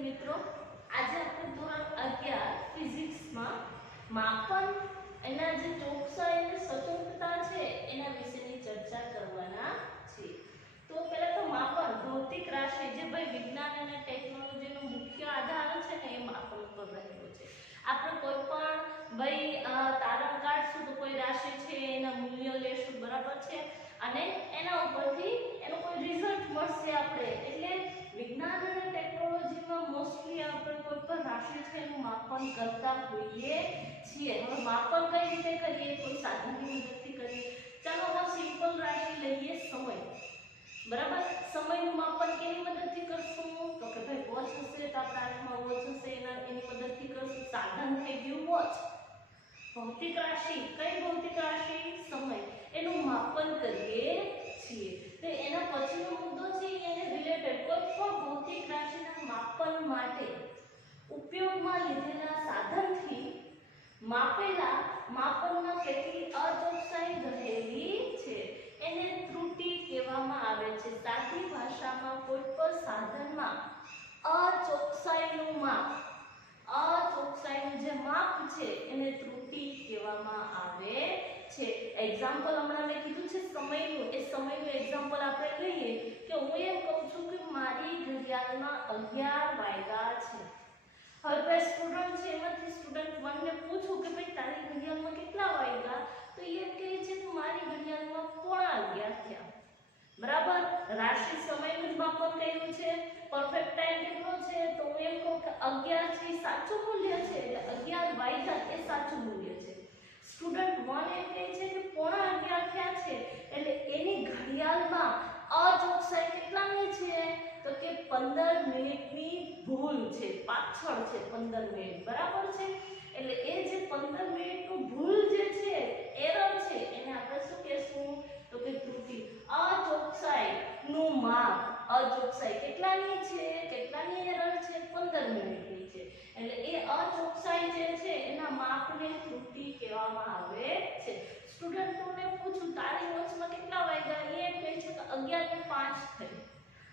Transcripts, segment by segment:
વિદ્યાર્થી મિત્રો, આજે આપણે ધોરણ 11 ફિઝિક્સમાં માપન એના જે ચોકસાઈ અને સચોટતા છે એના વિશેની ચર્ચા કરવાના છીએ। તો પહેલા તો માપન ભૌતિક રાશિ જે ભાઈ વિજ્ઞાન અને ટેકનોલોજીનો મુખ્ય આધાર છે ને એ માપન પર રહેલો છે। આપણે કોઈ પણ ભાઈ તારણ કાઢશું તો કોઈ રાશિ છે એના મૂલ્ય લેશું, બરાબર છે, અને એના ઉપરથી એનો કોઈ રિઝલ્ટ મળશે આપણે। એટલે વિજ્ઞાન અને ટેકનોલોજીમાં મોસ્ટલી આપણે કોઈ પણ રાશિ છે એનું માપન કરતા હોઈએ છીએ। હવે માપન કઈ રીતે કરીએ? કોઈ સાધનની મદદથી કરીએ। ચાલો હવે સિમ્પલ રાશિ લઈએ, સમય, બરાબર। સમયનું માપન કેની મદદથી કરશું? તો કે ભાઈ વોચ હશે તો આપણા હાથમાં વોચ હશે એની મદદથી કરશું। સાધન થઈ ગયું વોચ। ભૌતિક રાશિ, કઈ ભૌતિક રાશિ? સમય, એનું માપન કરીએ છીએ। તો એના પછીનો મુદ્દો છે એને રિલેટેડ કોઈ પણ ભૌતિક રાશિના માપન માટે ઉપયોગમાં લીધેલા સાધનથી માપેલા માપનમાં કેટલી અચોકસાઈ રહેલી છે એને ત્રુટિ કહેવામાં આવે છે। સાદી ભાષામાં કોઈ પણ સાધનમાં અચોકસાઈનું જે માપ છે એને ત્રુટિ કહેવામાં આવે છે। એક્ઝામ્પલ હમણાં મેં કીધું છે સમયનું, એ સમયનું એક્ઝામ્પલ આપણે લઈએ કે હું એમ કહું છું કે મારી ઘડિયાળમાં 11 વાગ્યા છે। હવે બે સ્ટુડન્ટ છે, એમાંથી સ્ટુડન્ટ 1 ને પૂછું કે ભાઈ તારી ઘડિયાળમાં કેટલા વાગ્યા? તો એ કહે છે કે મારી ઘડિયાળમાં 11:15 થયા, બરાબર। રાશિ સમયનું જ માપન કર્યું છે। પરફેક્ટ ટાઈમ કેટલો છે? તો હું એમ કહું કે 11 છે એ સાચું મૂલ્ય છે, એટલે 11 વાગ્યા એ સાચું મૂલ્ય છે। સ્ટુડન્ટ 1 એમ કહે છે કે 11:15 થયા છે, એટલે એની ઘડિયાળમાં અચોકસાઈ કેટલાની છે? તો કે 15 મિનિટની ભૂલ છે, પાછળ છે 15 મિનિટ, બરાબર છે। એટલે એ જે 15 મિનિટનું ભૂલ જે છે, એરર છે, એને આપણે શું કહેશું? તો કે ત્રુટિ। અચોકસાઈનું માપ, અચોકસાઈ કેટલાની છે? કેટલાની એરર છે? 15 મિનિટની છે। એટલે એ અચોકસાઈ જે છે એના માપને ત્રુટિ કહેવામાં આવે છે। સ્ટુડન્ટ 2 ને પૂછું તારી વોચમાં કેટલા વાગ્યા? એ કહે છે કે 11:05 થઈ,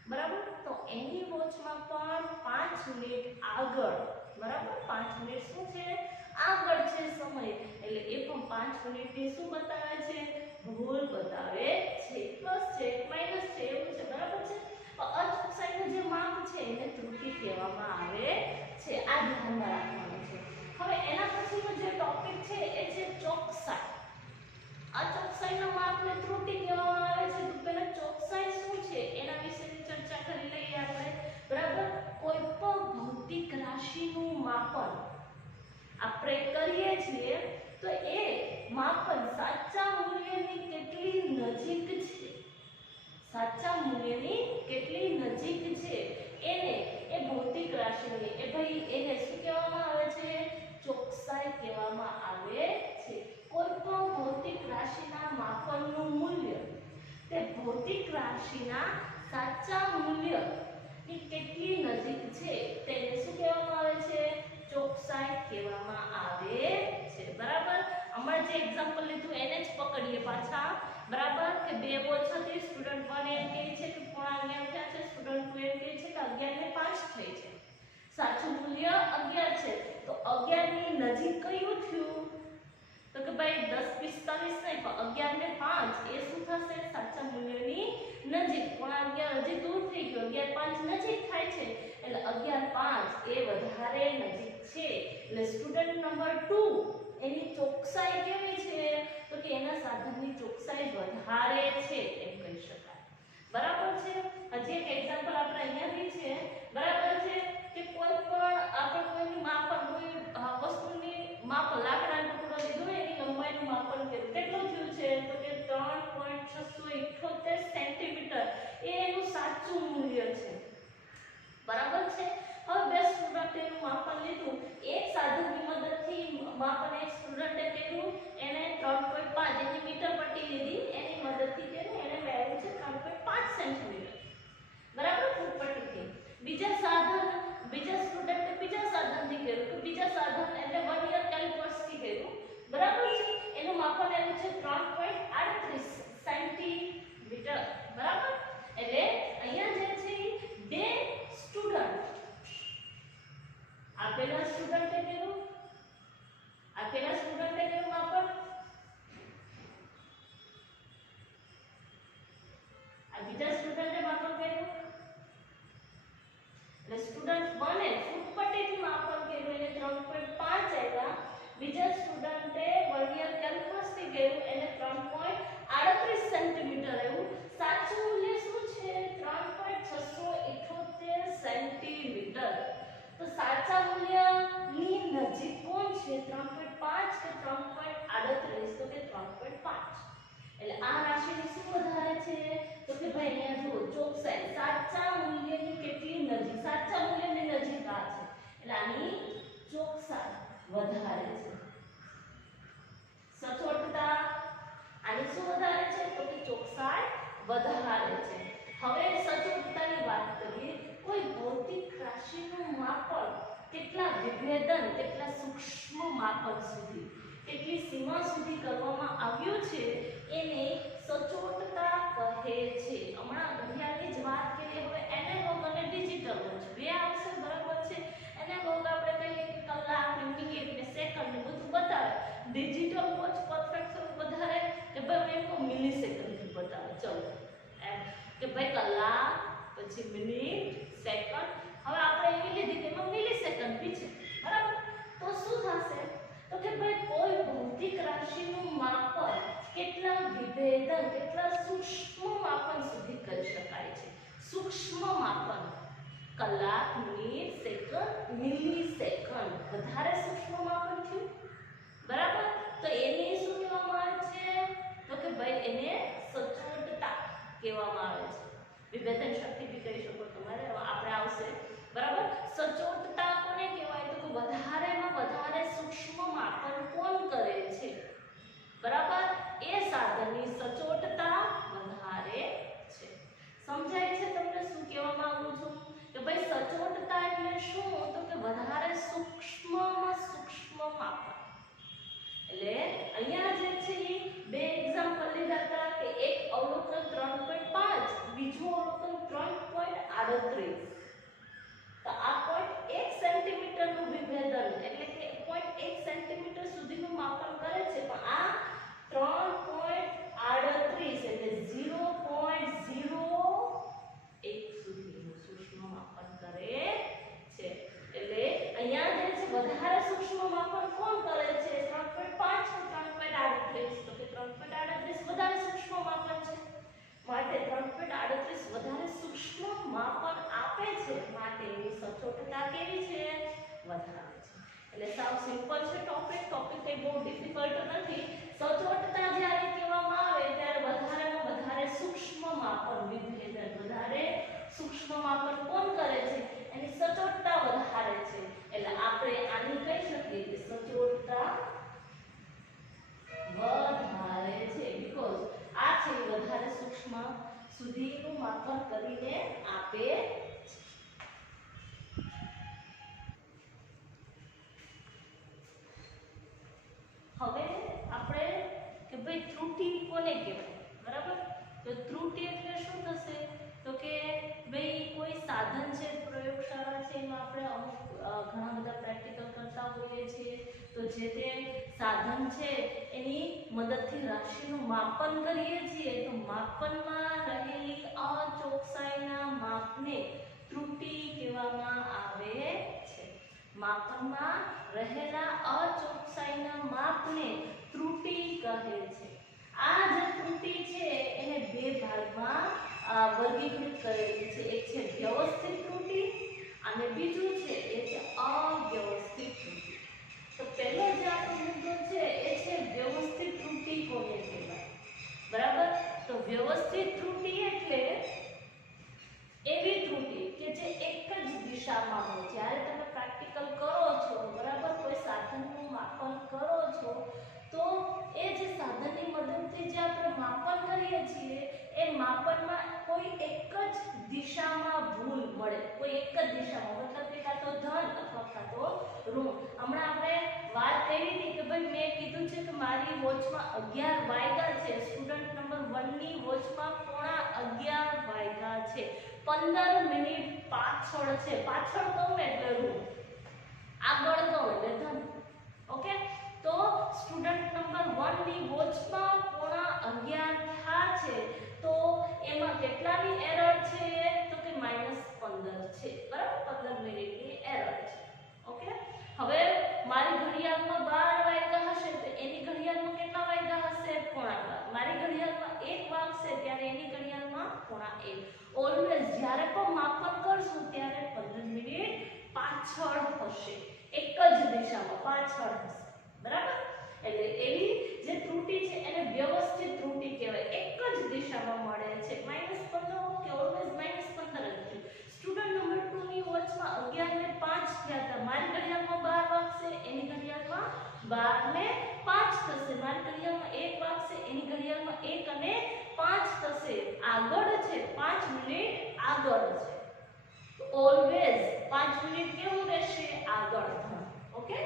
બરાબર। તો એની વોચમાં પણ 5 મિનિટ આગળ, બરાબર, 5 મિનિટ શું છે? આગળ છે સમય, એટલે એ પણ 5 મિનિટની શું બતાવે છે? ભૂલ બતાવે છે, પ્લસ છે માઈનસ છે એવું છે, બરાબર છે। અચોકસાઈનું જે માપ છે એને ત્રુટિ કહેવામાં આવે છે। આ ધ્યાનમાં રાખવાનું છે। હવે એના પછીનો જે ટોપિક છે એ છે ચોકસાઈ। અચોકસાઈના માપને ત્રુટિ કહેવામાં આવે છે। તો પહેલા ચોકસાઈ શું છે એના વિશેની ચર્ચા કરી લઈએ આપણે, બરાબર। કોઈ પણ ભૌતિક રાશિનું માપન આપણે કરીએ છીએ તો એ માપન સાચા મૂલ્યની કેટલી નજીક છે, સાચા મૂલ્યની કેટલી નજીક છે એને એ ભૌતિક રાશિની એને શું કહેવામાં આવે છે? ચોકસાઈ કહેવામાં આવે છે। કોઈ પણ ભૌતિક રાશિના માપનનું મૂલ્ય તે ભૌતિક રાશિના સાચા મૂલ્યની કેટલી નજીક છે તેને શું કહેવામાં આવે છે? ચોકસાઈ કહેવામાં આવે છે, બરાબર। હમણાં જે એક્ઝામ્પલ લીધું એને જ પકડીએ પાછા, બરાબર, કે 2 વોચ હતી, સ્ટુડન્ટ 1 એમ કહે છે કે 11:15 થયા છે, સ્ટુડન્ટ 2 એમ કહે છે કે 11:05 થઈ છે, સાચું મૂલ્ય 11 છે। તો 11 ની નજીક કયું થયું? તો કે ભાઈ 10:45 નહીં પણ 11:05 એ શું થશે? સાચા મૂલ્યની નજીક। પણ 11 હજી દૂર થઈ ગયો, 11:05 નજીક થાય છે, એટલે 11:05 એ વધારે નજીક છે। એટલે સ્ટુડન્ટ નંબર 2 એની ચોકસાઈ કેવી છે? તો કે એના સાધનની ચોકસાઈ વધારે છે એમ કહી શકાય, બરાબર છે। હજી એક એક્ઝામ્પલ આપણે અહીંયાથી છે, બરાબર છે, કે કોઈ પણ આપણે કોઈનું માપન, કોઈ વસ્તુની માપન, લાકડાનો ટુકડો લીધો એની લંબાઈનું માપન કર્યું, કેટલું થયું છે? તો કે 3.678 સેન્ટીમીટર એ એનું સાચું મૂલ્ય છે, બરાબર છે। હવે બે સ્ટુડન્ટે એનું માપન લીધું, એક સાધનની મદદથી માપન એક સ્ટુડન્ટે કર્યું, એને 3.5 એની મીટર પટ્ટી લીધી, એની મદદથી કર્યું, એને મેળવ્યું છે 3.5 સેન્ટીમીટર, બરાબર એટલે આની ચોકસાઈ વધારે છે. સચોટતા આની શું વધારે છે તો કે ચોકસાઈ વધારે છે. હવે સચોટતાની વાત કરીએ. કોઈ ભૌતિક રાશિનું માપન કેટલા વિભેદન કેટલા સૂક્ષ્મ માપન સુધી કેટલી સીમા સુધી કરવામાં આવ્યું છે એને સચોટતા કહે છે. હમણાં ઘડિયાળની જ વાત કરીએ. હવે એનાલોગ અને ડિજિટલ વોચ બે આવશે બરાબર છે. એનાલોગ આપણે કહીએ કે કલાક ને મિનિટ ને સેકન્ડ ને બધું બતાવે. ડિજિટલ વોચ પરફેક્શન વધારે કે ભાઈ એમ કો મિલી સેકન્ડ બતાવે. ચલો એમ કે ભાઈ કલાક પછી મિનિટ સેકન્ડ. હવે આપણે એવી લીધી કે એમાં મિલી સેકન્ડ બી છે બરાબર. તો શું થશે તો કે ભાઈ કોઈ ભૌતિક રાશિનું માપન કેટલા વિભેદન કેટલા સૂક્ષ્મ માપન સુધી કરી શકાય છે. સૂક્ષ્મ માપન કલાક મિનિટ સેકન્ડ મિલી સેકન્ડ વધારે સૂક્ષ્મ માપન થયું બરાબર. તો એને શું કહેવામાં આવે છે તો કે ભાઈ એને સચોટતા કહેવામાં આવે છે. વિભેદન શક્તિ બી કહી શકો તમારે આપણે આવશે બરાબર. સચોટતા કોને કહેવાય તો કે વધારેમાં વધારે સૂક્ષ્મ માપન કોણ કરે છે બરાબર એ સાધનની સચોટતા વધારે છે. સમજાય છે તમને શું કહેવા માંગુ છું કે ભાઈ સચોટતા એટલે શું તો કે વધારે સૂક્ષ્મમાં સૂક્ષ્મ માપન. એટલે અહીંયા જે છે એ બે એક્ઝામ્પલ લીધા હતા કે એક અવલોકન 3.5 બીજું અવલોકન 3.38. તો આ 0.1 સેન્ટીમીટર નું વિભેદન એટલે કે 0.1 સેન્ટીમીટર સુધીનું માપન કરે છે પણ આ 3.38 એટલે 0.01 સુધીનું સૂક્ષ્મ માપન કરે છે. એટલે અહીંયા જે છે વધારે સૂક્ષ્મ માપન કોણ કરે છે 3.5 3.38 તો કે 3.38 વધારે સૂક્ષ્મ માપન છે માટે 3.38 વધારે સૂક્ષ્મ માપન આપે છે માટે એની સચોટતા કેવી છે વધારે છે. એટલે સાવ સિમ્પલ છે ટોપિક કઈ બહુ ડિફિકલ્ટ નથી. સચોટતા જ્યારે કહેવામાં આવે ત્યારે વધારેમાં વધારે સૂક્ષ્મ માપન વિભેદન વધારે સૂક્ષ્મ માપન કોણ કરે છે એની સચોટતા વધારે છે. એટલે આપણે આની કહી શકીએ કે સચોટતા વધારે છે બીકોઝ આ છે વધારે સૂક્ષ્મ સુધીનું માપન કરીને આપે છે. હવે આપણે કે ભાઈ ત્રુટિ કોને કહેવાય બરાબર. તો ત્રુટિ એટલે શું થશે તો કે ભાઈ કોઈ સાધન છે પ્રયોગશાળા છે એમાં આપણે અમુક ઘણા બધા પ્રેક્ટિકલ કરતા હોઈએ છીએ. તો જે તે સાધન છે એની મદદથી રાશિનું માપન કરીએ છીએ તો માપનમાં રહેલી અચોકસાઈના માપને ત્રુટિ કહેવામાં આવે છે. માપનમાં રહેલા અચોકસાઈના માપને ત્રુટિ કહે છે. આ જે ત્રુટિ છે એને બે ભાગમાં વર્ગીકૃત કરેલી છે. એક છે વ્યવસ્થિત ત્રુટિ અને બીજું છે એ છે અવ્યવસ્થિત ત્રુટિ. તો પહેલો જે આપણો મુદ્દો છે એ છે વ્યવસ્થિત ત્રુટિ કોને કહેવાય બરાબર. તો વ્યવસ્થિત ત્રુટિ એટલે એવી ત્રુટિ કે જે એક જ દિશામાં હોય. જ્યારે તમે પ્રેક્ટિકલ કરો છો બરાબર કોઈ સાધનનું માપન કરો છો તો એ જે સાધનની મદદથી જે આપણે માપન કરીએ છીએ એ માપનમાં કોઈ એક જ દિશામાં ભૂલ મળે. કોઈ એક જ દિશામાં મતલબ કે કાં તો ધન અથવા કાં તો ઋણ. હમણાં આપણે વાત કરી હતી કે ભાઈ મેં કીધું છે કે મારી વોચમાં 11 વાગ્યા છે. સ્ટુડન્ટ નંબર 1 ની વોચમાં 11:15 વાગ્યા છે. 15 મિનિટ પાછળ છે. પાછળ કહું એટલે ઋણ આગળ કહું એટલે ધન. ઓકે. તો સ્ટુડન્ટ નંબર 1 ની વોચમાં 11:15 થયા છે તો એમાં કેટલાની એરર છે તો કે -15 છે બરાબર. 15 મિનિટની એરર છે. ઓકે. હવે મારી ઘડિયાળમાં 12 વાગ્યા હશે તો એની ઘડિયાળમાં કેટલા વાગ્યા હશે 12:15. મારી ઘડિયાળમાં 1 વાગશે ત્યારે એની ઘડિયાળમાં 1:15. ઓલવેઝ જ્યારે પણ માપન કરશું ત્યારે 15 મિનિટ પાછળ હશે. એક જ દિશામાં પાછળ હશે બરાબર. એટલે એવી જે ત્રુટિ છે એને વ્યવસ્થિત ત્રુટિ કહેવાય. એક જ દિશામાં મળે છે. -15 ઓકે ઓલવેઝ -15 જ થયું. સ્ટુડન્ટ નંબર 2 ની વોચમાં 11:05 થયા હતા. મારી 12 ને 5 થશે, મારી ઘડિયાળમાં 1 વાગશે, એની ઘડિયાળમાં 1 અને 5 થશે, આગળ છે 5 મિનિટ આગળ છે, તો ઓલવેઝ 5 મિનિટ કેવું રહેશે, આગળ ધન. ઓકે,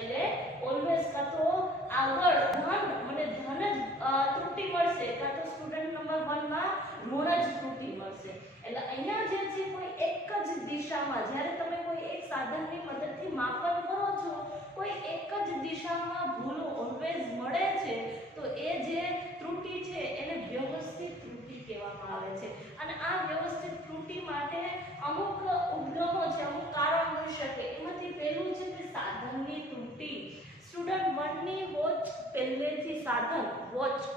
એટલે ઓલવેઝ કાં તો આગળ ધન મને ધન જ ત્રુટિ મળશે, કાં તો સ્ટુડન્ટ નંબર 1 માં ઋણ જ ત્રુટિ મળશે. એટલે અહીંયા જે છે કોઈ એક જ દિશામાં, જ્યારે તમે કોઈ એક સાધનની મદદથી માપન કરો છો, કોઈ એક જ દિશામાં ભૂલો ઓલવેઝ મળે છે, તો એ જે ત્રુટિ છે એને વ્યવસ્થિત ત્રુટિ કહેવામાં આવે છે. અને આ વ્યવસ્થિત ત્રુટિ માટે અમુક ઉપગમો છે, અમુક કારણ હોઈ શકે. એમાંથી પહેલું છે કે સાધનની ત્રુટિ. સ્ટુડન્ટ 1 ની વોચ પહેલેથી સાધન વોચ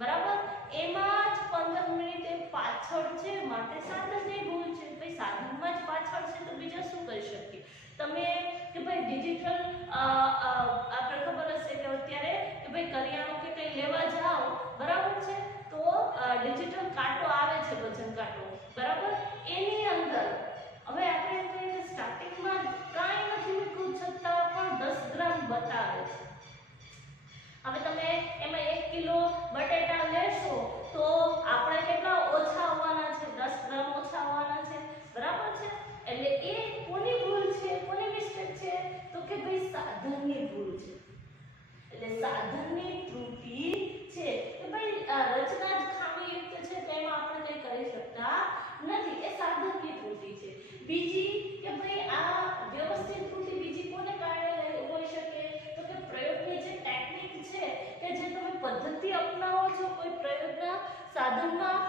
બરાબર એમાં જ 15 મિનિટ પાછળ છે, માટે સાધનની ભૂલ છે. ભાઈ સાધનમાં જ પાછળ છે તો બીજા શું કરી શકીએ. તમે કે ભાઈ ડિજિટલ આપણે ખબર હશે કે અત્યારે કે ભાઈ કરિયાણું કે કંઈ લેવા જાઓ બરાબર છે, તો ડિજિટલ કાંટો આવે છે, વજન કાંટો બરાબર, એની અંદર હવે આપણે એમ કહીએ કે સ્ટાર્ટિંગમાં કાંઈ નથી મૂક્યું છતાં પણ 10 ગ્રામ બતાવે છે. હવે તમે એમાં 1 કિલો બટેટા લેશો તો આપણે કેટલા ઓછા આવવાના છે, 10 ગ્રામ ઓછા આવવાના છે, બરાબર છે. એટલે એ કોની ભૂલ છે, કોની મિસ્ટેક છે, તો કે ભાઈ સાધનની ભૂલ છે. એટલે સાધનની ત્રુટિ છે કે ભાઈ રચના જ ખામીયુક્ત છે, તો એમાં આપણે કંઈ કરી શકતા નથી, એ સાધનની ત્રુટિ છે. બીજી કે ભાઈ આ વ્યવસ્થિત ત્રુટિ બીજી કોને કારણે હોઈ શકે, તો કે પ્રયોગની જે ટેકનિક છે કે જે તમે પદ્ધતિ અપનાવો છો કોઈ પ્રયોગના સાધનમાં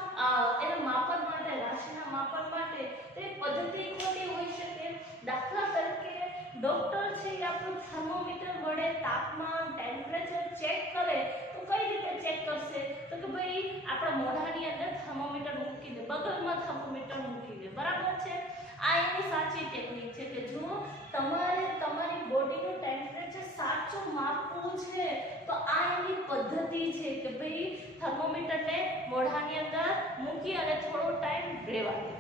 એના માપન માટે, રાશિના માપન માટે, તે પદ્ધતિ ખોટી હોઈ શકે. દાખલા તરીકે ડોક્ટર છે એ આપણું થર્મોમીટર વડે તાપમાન ટેમ્પરેચર ચેક કરે તો કઈ રીતે ચેક કરશે, તો કે ભાઈ આપણા મોઢાની અંદર થર્મોમીટર મૂકીને, બગલમાં થર્મોમીટર મૂકીને, બરાબર છે. આ એની સાચી ટેકનિક છે કે જો તમારે તમારી બોડીનું ટેમ્પરેચર સાચું માપવું છે તો આ એની પદ્ધતિ છે કે ભાઈ થર્મોમીટરને મોઢાની અંદર મૂકી અને થોડો ટાઈમ રહેવા દો,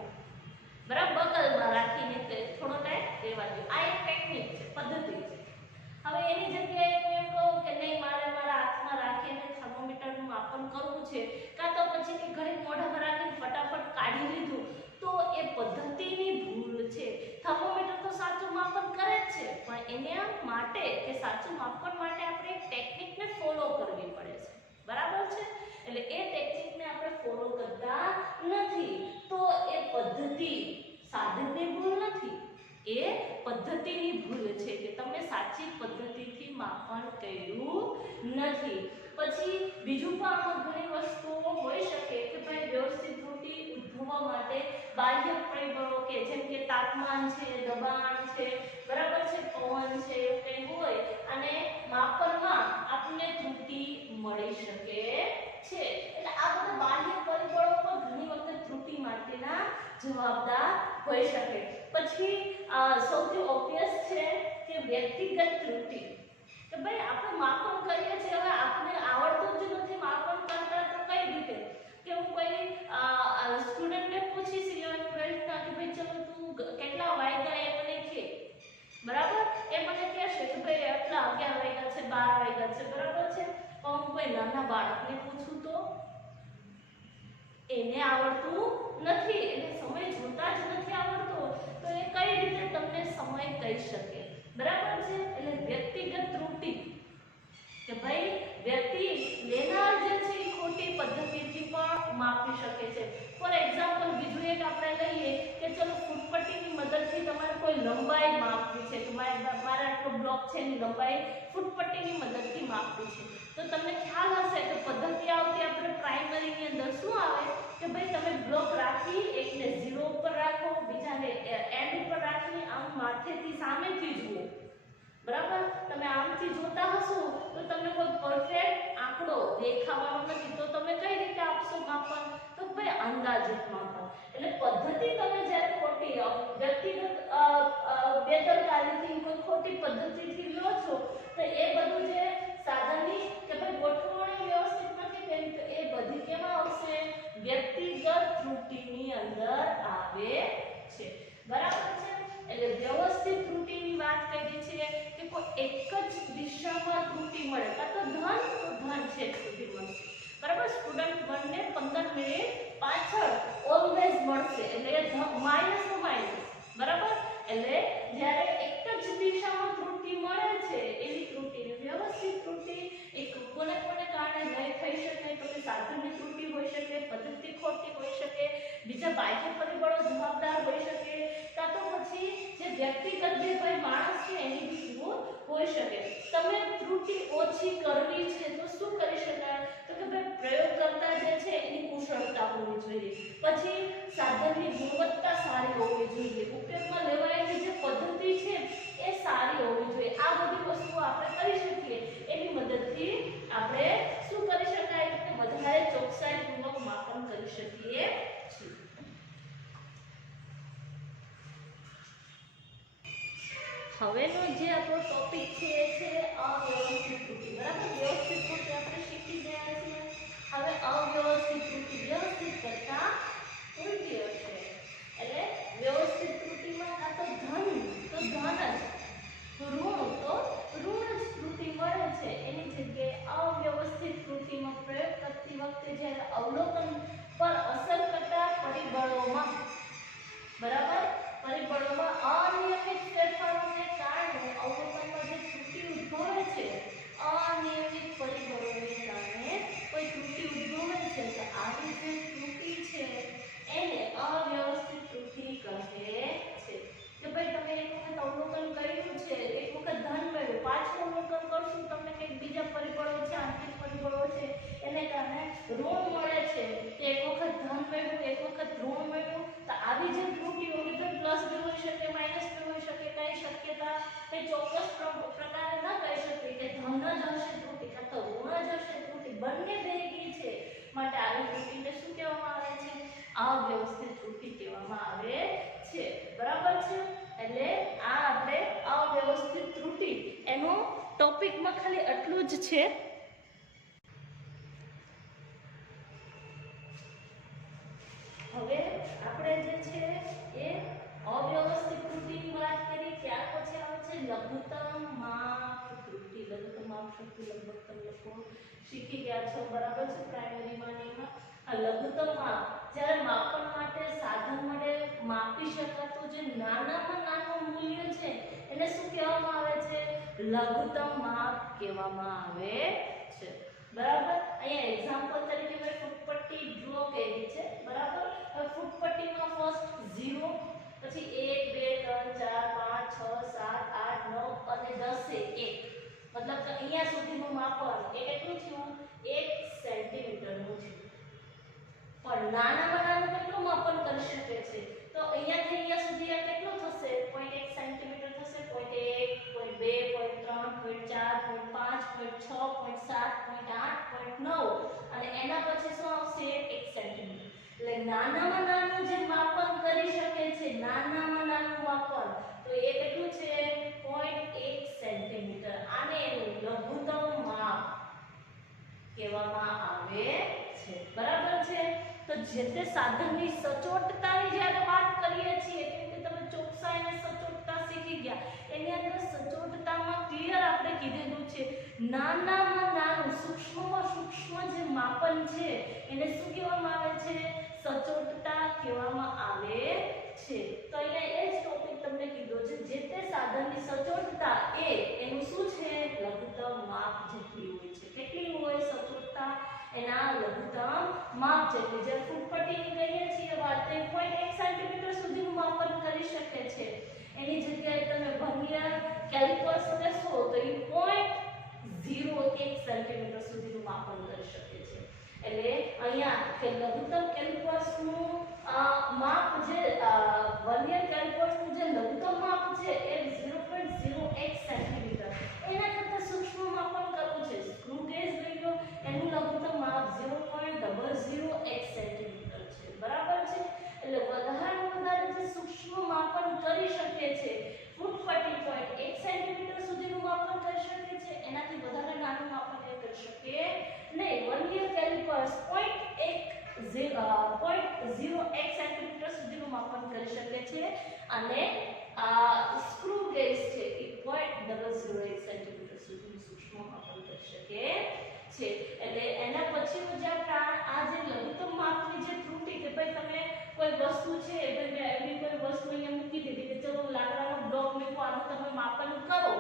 બરાબર, બગલમાં રાખીને થોડો ટાઈમ રહેવા દો. આ એક ટેકનિક છે, પદ્ધતિ છે. હવે એની જગ્યાએ હું એમ કહું કે નહીં મારે મારા હાથમાં રાખીને થર્મોમીટરનું માપન કરવું છે, કાં તો પછી કે ઘડીક મોઢામાં રાખીને ફટાફટ કાઢી લીધું, તો એ પદ્ધતિની ભૂલ છે. થર્મોમીટર તો સાચું માપન કરે જ છે, પણ એના માટે કે સાચું માપન માટે આપણે એક ટેકનિકને ફોલો કરવી પડે છે, બરાબર છે. એટલે એ ટેકનિકને આપણે ફોલો કરતા નથી, તો એ પદ્ધતિ સાધનની ભૂલ નથી, એ પદ્ધતિની ભૂલ છે કે તમે સાચી પદ્ધતિથી માપન કર્યું નથી. પછી બીજું પણ આમાં ઘણી વસ્તુઓ હોઈ શકે કે ભાઈ વ્યવસ્થિત ત્રુટિ ઉદ્ભવવા માટે બાહ્ય પરિબળો કે જેમ કે તાપમાન છે, દબાણ છે, બરાબર છે, પવન છે, એવું કંઈ હોય અને માપનમાં આપણને ત્રુટિ મળી શકે છે. એટલે આ બધા બાહ્ય પરિબળો પણ ઘણી વખત ત્રુટિ માટેના જવાબદાર હોઈ શકે. પછી સૌથી ઓબ્વિયસ છે કે વ્યક્તિગત ત્રુટિ, કે ભાઈ આપણે માપન કરીએ છીએ, હવે આપણે આવડતું જ નથી માપન કરતા તો કઈ રીતે, કે હું કોઈ સ્ટુડન્ટને પૂછીશ 11th 12th ના કે ભાઈ ચલો તું કેટલા વાગ્યા એ મને કહે, બરાબર, એ મને કહેશે કે ભાઈ આટલા 11 વાગ્યા છે, 12 વાગ્યા છે, બરાબર છે. પણ હું કોઈ નાના બાળકને પૂછું તો એને આવડતું નથી, એને સમય જોતા જ નથી આવડતો, તો એ કઈ રીતે તમને સમય કહી શકે, બરાબર છે. એટલે વ્યક્તિગત ત્રુટિ કે ભાઈ વ્યક્તિ લેનાર જે છે એ ખોટી પદ્ધતિથી પણ માપી શકે છે. ફોર એક્ઝામ્પલ બીજું એક આપણે લઈએ કે ચલો ફૂટપટ્ટીની મદદથી તમારે કોઈ લંબાઈ માપવી છે કે મારા આટલો બ્લોક છે એની લંબાઈ ફૂટપટ્ટીની મદદથી માપવી છે, તો તમને ખ્યાલ હશે કે પદ્ધતિ આવતી આપણે પ્રાઇમરીની અંદર શું આવે કે ભાઈ તમે બ્લોક રાખી એકને 0 ઉપર રાખો, બીજાને એન્ડ ઉપર રાખીને આમ માથેથી સામેથી જુઓ, બરાબર. તમે આમથી જોતા હશો તો તમને કોઈ પરફેક્ટ આંકડો દેખાવાનો નથી, તો તમે કઈ રીતે આપશો માપન, તો ભાઈ અંદાજિત માપન. એટલે પદ્ધતિ તમે જ્યારે ખોટી વ્યક્તિગત બેદરકારીથી કોઈ ખોટી પદ્ધતિથી લો છો તો એ બધું જે સાધનની કે ભાઈ ગોઠવણી વ્યવસ્થિત નથી કરી તો એ બધી કેમાં આવશે, વ્યક્તિગત ત્રુટિની અંદર આવે છે, બરાબર છે. એટલે વ્યવસ્થિત ત્રુટિની વાત કરી છે કે કોઈ એક જ દિશા દિશામાં ત્રુટિ મળે કાં તો ધન છેક સુધી મળશે બરાબર સ્ટુડન્ટ 1 ને 15 મિનિટ પાછળ ઓલવેઝ મળશે એટલે માઈનસ નો માઈનસ બરાબર એટલે જ્યારે એક જ દિશામાં ત્રુટિ મળે છે એવી ત્રુટિને વ્યવસ્થિત ત્રુટિ એક કોને કારણે લય થઈ શકે તો કે સાધનની ત્રુટિ હોઈ શકે પદ્ધતિ ખોટી હોઈ શકે બીજા બાહ્ય પરિબળો જવાબદાર હોઈ શકે કાં તો પછી જે વ્યક્તિગત જે કોઈ માણસ છે એની બી ભૂલ હોઈ શકે તમે ત્રુટિ ઓછી કરવી છે તો શું કરી શકાય તો કે ભાઈ પ્રયોગકર્તા જે છે એની કુશળતા હોવી જોઈએ પછી સાધનની ગુણવત્તા સારી હોવી જોઈએ ઉપયોગમાં લેવાયેલી જે પદ્ધતિ છે એ સારી હોવી જોઈએ આ બધી વસ્તુઓ આપણે કરી શકીએ એની મદદથી આપણે શું કરી શકાય કે વધારે ચોકસાઈપૂર્વક માપન કરી શકીએ છીએ હવેનો જે આપણો ટોપિક છે એ છે અવ્યવસ્થિત ત્રુટિ બરાબર વ્યવસ્થિત ત્રુટિ આપણે શીખી ગયા છીએ હવે અવ્યવસ્થિત ત્રુટિ વ્યવસ્થિત કરતા ત્રુટિઓ છે એટલે વ્યવસ્થિત ત્રુટિમાં કાં તો ધન જ ઋણ તો ઋણ જ ત્રુટિ મળે છે એની જગ્યાએ અવ્યવસ્થિત ત્રુટિમાં પ્રયોગ કરતી વખતે જ્યારે અવલોકન પર અસર કરતા પરિબળોમાં બરાબર પરિબળોમાં અનિયમિત ફેરફારોને કારણે અવલોકનમાં જે ત્રુટિ ઉદ્ભવે છે અનિયમિત પરિબળોને કારણે કોઈ ત્રુટિ ઉદ્ભવે છે તો આવી જે ત્રુટિ છે એને અવ્યવસ્થિત ત્રુટિ કહે છે કે ભાઈ તમે એક વખત અવલોકન કર્યું છે એક વખત ધન મળ્યું પાછું અવલોકન કરશું તમને કંઈક બીજા પરિબળો છે આંતરિક પરિબળો છે એને કારણે ઋણ મળે છે કે એક વખત ધન મળ્યું એક વખત ઋણ મળ્યું તો આવી જે ત્રુટિ હોય તો પ્લસ બી હોઈ શકે માઇનસ બી હોઈ શકે કઈ શક્યતા કઈ ચોક્કસ પ્રકારે ન કહી શકીએ કે ધન જ હશે ત્રુટિ કાં તો ઋણ જ હશે ત્રુટિ બંને ભેગી છે માટે આવી ત્રુટિને શું કહેવામાં આવે છે અવ્યવસ્થિત ત્રુટિ કહેવામાં આવે છે બરાબર છે એટલે આ આપણે અવ્યવસ્થિત ત્રુટિ એનો ટોપિકમાં ખાલી આટલું જ છે હવે આપણે જે છે એ અવ્યવસ્થિત ત્રુટિની વાત કરી ત્યાર પછી આવે છે લઘુત્તમ માપ ત્રુટિ લઘુત્તમ માપ શક્તિ લગભગ તમે લોકો શીખી ગયા છો બરાબર છે પ્રાઇમરીમાં ને એમાં આ લઘુત્તમ માપ જ્યારે માપન માટે સાધન વડે માપી શકાતું જે નાનામાં નાનું મૂલ્ય છે એને શું કહેવામાં આવે છે લઘુત્તમ માપ કહેવામાં આવે છે બરાબર અહીંયા એક્ઝામ્પલ તરીકે મેં ફૂટપટ્ટી ડ્રો કરી છે બરાબર હવે ફૂટપટ્ટીમાં ફર્સ્ટ 0 પછી 1 2 3 4 5 6 7 8 9 અને 10 એ 1 મતલબ કે અહીંયા સુધીનું માપન એ કેટલું થયું 1 સેન્ટીમીટરનું છે પણ નાનામાં નાનું કેટલું માપન કરી શકે છે તો અહીંયાથી અહીંયા સુધી આ કેટલું થશે 0.1 સેન્ટીમીટર થશે 0.1 0.2 0.3 0.4 0.5 0.6 0.7 0.8 0.9 અને એના પછી શું આવશે 1 સેન્ટીમીટર એટલે નાનામાં નાનું જે માપન કરી શકે છે નાનામાં નાનું માપન તો એ કેટલું છે 0.1 સેન્ટીમીટર આને એનું લઘુત્તમ માપ કહેવામાં આવે છે બરાબર છે તો જે તે સાધનની સચોટતાની જ્યારે વાત કરીએ છીએ કેમ કે તમે ચોકસાઈ અને સચોટતા શીખી ગયા એની અંદર સચોટતામાં ક્લિયર આપણે કીધેલું છે નાનામાં નાનું સૂક્ષ્મમાં સૂક્ષ્મ જે માપન છે એને શું કહેવામાં આવે છે સચોટતા કહેવામાં આવે છે તો અહીંયા એ જ ટોપિક તમને કીધો છે જે તે સાધનની સચોટતા એનું શું છે લઘુત્તમ માપ જેટલી હોય છે કેટલી હોય સચોટતા એના લઘુત્તમ માપ જેટલી જે ફૂટપટ્ટીની કહીએ છીએ વાત 1 સેન્ટીમીટર સુધીનું માપન કરી શકે છે એની જગ્યાએ તમે વર્નિયર કેલિપર્સ લેશો તો એ 0.01 સેન્ટીમીટર સુધીનું માપન કરી શકે છે એટલે અહીંયા કે લઘુત્તમ કેલિપર્સનું માપ જે વર્નિયર કેલિપર્સનું જે લઘુત્તમ માપ છે એ 0.01 સેન્ટીમીટર એના કરતાં સૂક્ષ્મ માપન કરવું છે સ્ક્રૂ ગેજ લઈ લો એનું લઘુત્તમ માપ 0.001 સેન્ટીમીટર છે બરાબર છે એટલે વધારે જે સૂક્ષ્મ માપન કરી શકે છે ફૂટપટ્ટી 0.1 સેન્ટીમીટર સુધીનું માપન કરી શકે છે એનાથી વધારે નાનું માપન કરી શકે નહીં વર્નિયર કેલિપર્સ 0.01 સેન્ટીમીટર સુધીનું માપન કરી શકે છે અને સ્ક્રૂ ગેજ છે એ 0.001 સેન્ટીમીટર સુધીનું સૂક્ષ્મ સૂક્ષ્મ માપન કરી શકીએ છે. એટલે એના પછીનું જે આ જે લઘુત્તમ માપની જે ત્રુટિ કે ભાઈ તમે કોઈ વસ્તુ છે એટલે એવી કોઈ વસ્તુ અહીંયા મૂકી દીધી કે ચલો લાકડાનો બ્લોક મૂકો આનું તમે માપન કરો,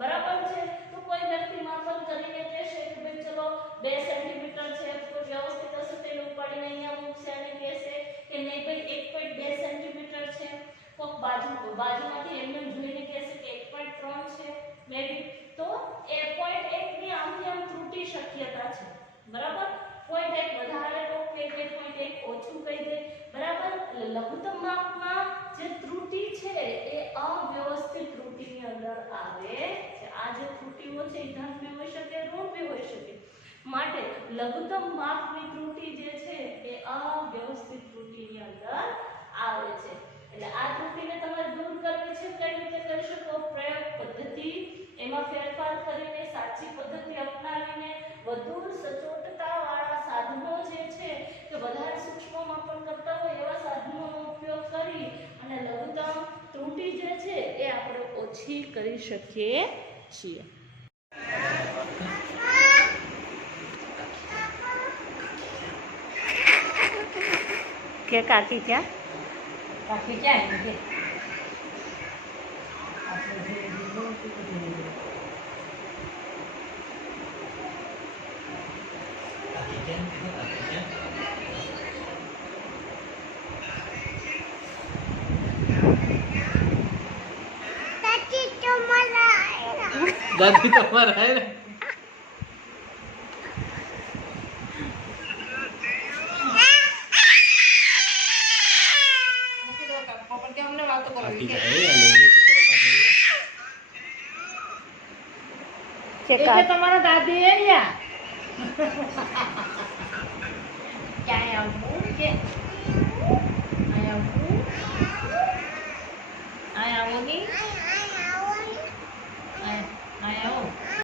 બરાબર છે. તો કોઈ વ્યક્તિ માપન કરીને કહેશે કે ભાઈ ચલો 2 સેન્ટીમીટર છે, કોઈ વ્યવસ્થિત હશે તેને ઉપાડીને અહીંયા મૂકશે અને કહેશે કે નહીં ભાઈ 1.2 સેન્ટીમીટર છે. કોક બાજુમાંથી એમને જોઈને કહેશે કે 1.3 છે મેબી, તો એ 0.1 ની આમથી આમ ત્રુટિ શક્યતા છે, બરાબર. 0.1 વધારે તો કે 0.1 ઓછું કહી દે, બરાબર. એટલે લઘુત્તમ માપમાં જે ત્રુટિ છે એ અવ્યવસ્થિત ત્રુટિની અંદર આવે છે. આ જે ત્રુટિઓ છે એ ધન બી હોઈ શકે, ઋણ બી હોઈ શકે. માટે લઘુત્તમ માપની ત્રુટિ જે છે એ અવ્યવસ્થિત ત્રુટિની અંદર આવે છે. એટલે આ ત્રુટિને તમારે દૂર કરવી છે, કઈ રીતે કરી શકો? પ્રયોગ પદ્ધતિ, એમાં ફેરફાર કરીને સાચી પદ્ધતિ અપનાવીને વધુ સચોટતા વાળા સાધનો જે છે કે વધારે સૂક્ષ્મ માપન કરતા હોય એવા સાધનોનો ઉપયોગ કરી અને લઘુત્તમ ત્રુટિ જે છે એ આપણે ઓછી કરી શકીએ છીએ. કે કાકી ક્યાં? કાકી ક્યાં છે? दादी तुम्हारा है ना? તમારા દાદી હે યા ક્યાં આવું કે આયા આવું ની